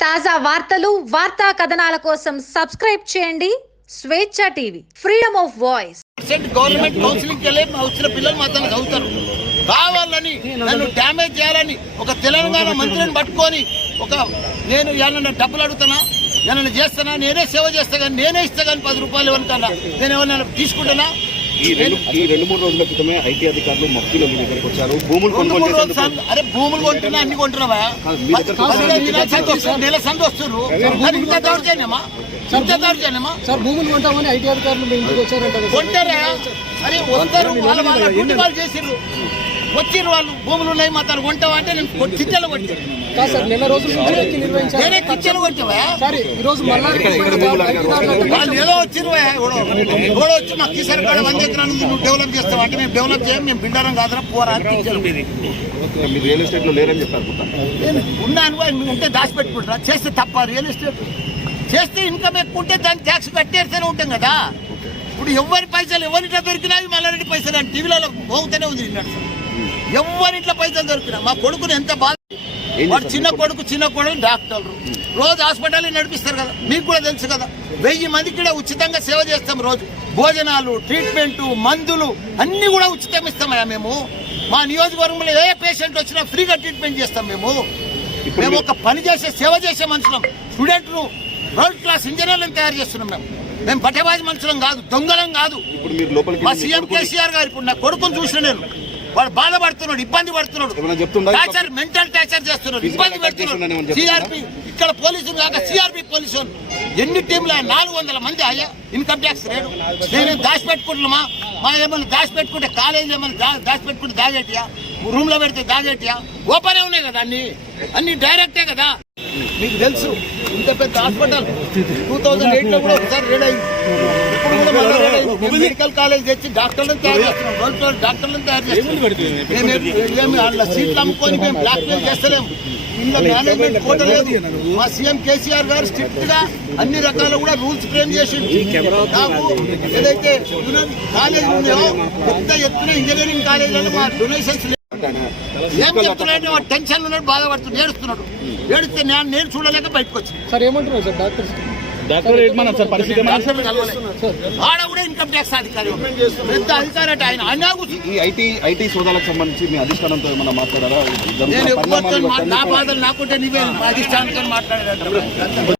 తాజా వార్తలు వార్తా కథనాల కోసం సబ్స్క్రైబ్ చేయండి Swecha TV freedom of voice government counselling మా వచ్చిన పిల్లలు మాత్రం చదువుతారు. కావాలని నన్ను డ్యామేజ్ చేయాలని ఒక తెలంగాణ మంత్రిని పట్టుకొని ఒక నేను ఏమన్నా డబ్బులు అడుగుతానా? ఏమన్నా చేస్తానా? నేనే సేవ చేస్తా కానీ నేనే ఇస్తా కానీ పది రూపాయలు ఇవ్వను నేను ఏమన్నా తీసుకుంటానా? ఈ రెండు ఈ రెండు మూడు రోజుల క్రితమే ఐటీ అధికారులు మఫ్తీలో మీ దగ్గరకు వచ్చారు. భూములు కొనుగోలు సార్, అరే భూములు కొంటున్నా అన్ని కొంటున్నావా? మీ దగ్గర నెల సంది వస్తున్నారు. ఇంత దౌర్జన్యమా? ఇంత దౌర్జన్యమా? సార్ భూములు కొంటామని ఐటీ అధికారులు మీ ఇంటికి వచ్చారంట కదా సార్. కొంటారా? అరే వస్తారు వాళ్ళ వాళ్ళు చేసిర్రు. వచ్చిర్రు వాళ్ళు భూములు ఉన్నాయి మా తను కొంటావా అంటే నేను కొ- చిట్టెలు కొట్టాను కాదు సార్ నేనే కొట్టావా? సార్ ఈ రోజు మళ్ళా వాళ్ళు ఏదో వచ్చిర్రు ఎవడో ఎవడో వచ్చి మా కిసాన్ కాడ వంద ఎకరాలు నువ్వు డెవలప్ చేస్తావు అంటే మేము డెవలప్ చేయం మేము బిల్డరం కాదురా పోరా కిచ్చెలు. మీరు రియల్ ఎస్టేట్లో లేరని చెప్పారు. నేను ఉన్నాను ఉంటే దాచిపెట్టుకుంటారా? చేస్తే తప్ప రియల్ ఎస్టేట్ చేస్తే ఇన్కమ్ ఎక్కువ ఉంటే దాన్ని ట్యాక్స్ కట్టేస్తూనే ఉంటాం కదా. ఇప్పుడు ఎవరి పైసలు ఎవరింట్లో దొరికినావి మళ్ళీ పైసలు అని టీవీలలో మోగుతూనే ఉంది సార్. ఎవరింట్లో పైసలు దొరికినా. మా కొడుకుని ఎంత బాధ వాడు చిన్న కొడుకు చిన్న కొడుకు డాక్టర్లు. రోజు హాస్పిటల్ నడిపిస్తారు కదా. మీకు కూడా తెలుసు కదా. వెయ్యి మందికి కూడా ఉచితంగా సేవ చేస్తాం రోజు. భోజనాలు ట్రీట్మెంట్ మందులు అన్ని కూడా ఉచితం ఇస్తామయ్యా మేము. మా నియోజకవర్గంలో ఏ పేషెంట్ వచ్చినా ఫ్రీగా ట్రీట్మెంట్ చేస్తాం మేము. మేము ఒక పని చేసే సేవ చేసే మనుషులం. స్టూడెంట్లు థర్డ్ క్లాస్ ఇంజనీర్లను తయారు చేస్తున్నాం మేము. మేము బట్టబాజీ మనుషులం కాదు దొంగలం కాదు. మా సీఎం కేసీఆర్ గారు ఇప్పుడు నా కొడుకుని చూసిన నేను. వాడు బాధపడుతున్నాడు ఇబ్బంది పడుతున్నాడు. ఏమైనా? టార్చర్ మెంటల్ టార్చర్ చేస్తున్నాడు ఇబ్బంది పెడుతున్నాడు. ఏమైనా? సిఆర్పి ఇక్కడ పోలీసులు కాక సిఆర్పి పోలీసు ఎన్ని టీంలు నాలుగు వందల మంది అయ్యా? ఇన్కమ్ ట్యాక్స్ రేడు నేను దాచిపెట్టుకుంటున్నామా మా ఏమన్నా దాచిపెట్టుకుంటే కాలేజీ ఏమన్నా దా- దాచిపెట్టుకుంటే దాగేటియా? రూమ్లో పెడితే దాగేటియా? ఓపెనే ఉన్నాయి కదా అన్ని. అన్ని డైరెక్టే కదా. మీకు తెలుసు ఇంత పెద్ద హాస్పిటల్. టూ థౌజండ్ ఎయిట్లో కూడా ఒకసారి రెడీ అయింది. ఇప్పుడు కూడా మెడికల్ కాలేజ్ తెచ్చి డాక్టర్లను తయారు చేస్తున్నాం. గవర్నమెంట్ డాక్టర్లను తయారు చేస్తున్నాం. వాళ్ళ సీట్లు అమ్ముకొని మేము బ్లాక్ మెయిల్ చేస్తలేము ఇందులో మేనేజ్మెంట్ కోట లేదు. మా సీఎం కేసీఆర్ గారు స్ట్రిక్ట్గా అన్ని రకాల కూడా రూల్స్ ఫ్రేమ్ చేసి నాకు ఏదైతే కాలేజీలు ఉన్నాయో పెద్ద ఎత్తున ఇంజనీరింగ్ కాలేజీలలో మా డొనేషన్స్ ఏం చెప్తున్నాడు వాడు టెన్షన్ ఉన్నాడు బాధపడుతున్నాడు ఏడుస్తున్నాడు. ఏడిస్తే నేను నేను చూడలేక బయటకు వచ్చాను. సార్ ఏమంటున్నారు సార్? డాక్టర్స్ డాక్టర్లు కలవలే. ఆడ కూడా ఇన్కమ్ ట్యాక్స్ అధికారి పెద్ద అధికారి అంటే ఆయన. ఆయన ఈ ఐటీ ఐటీ సోదాలకు సంబంధించి మీ అధిష్టానంతో ఏమైనా మాట్లాడారా? నా బాధలు నాకుంటే నీవే అధిష్టానంతో మాట్లాడాడు